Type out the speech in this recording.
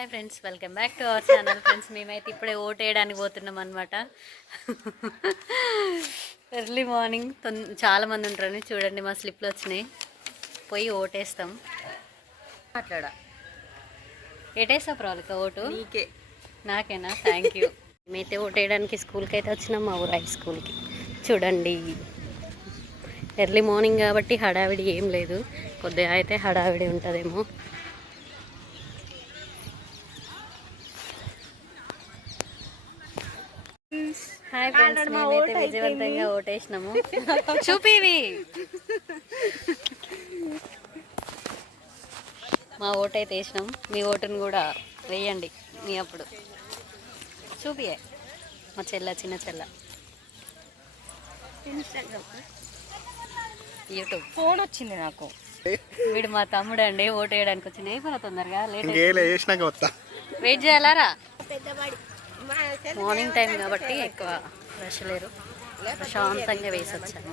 Hi friends, welcome back to our channel. Friends, మేమైతే ఇప్పుడే vote వేయడానికి పోతున్నాం అనమాట. ఎర్లీ మార్నింగ్ చాలా మంది ఉంటారని చూడండి, మా స్లిప్లు వచ్చినాయి. పోయి ఓటేస్తాం. మాట్లాడా ఏటేస్తా ప్రాలిక ఓటు నీకే నాకేనా? Thank you. మేమైతే ఓట్ వేయడానికి స్కూల్కి అయితే వచ్చినాం, మా ఊరు హై స్కూల్కి. చూడండి, ఎర్లీ మార్నింగ్ కాబట్టి హడావిడి ఏం లేదు. కొద్దిగా అయితే హడావిడి ఉంటుందేమో. హాయ్ ఫ్రెండ్స్, మేమైతే విజయవంతంగా ఓటేసినాము. చూపివి మా ఓటు అయితే వేసినాం. మీ ఓటును కూడా వేయండి. మీ అప్పుడు చూపియే మా చిన్న చెల్ల యూట్యూబ్ ఫోన్ వచ్చింది నాకు. వీడు మా తమ్ముడు అండి, ఓటు వేయడానికి వచ్చింది. అయిపోయినా తొందరగా వెయిట్ చేయాలారా? మార్నింగ్ టైం కాబట్టి ఎక్కువ రష్ లేరు, ప్రశాంతంగా వేసి వచ్చాను.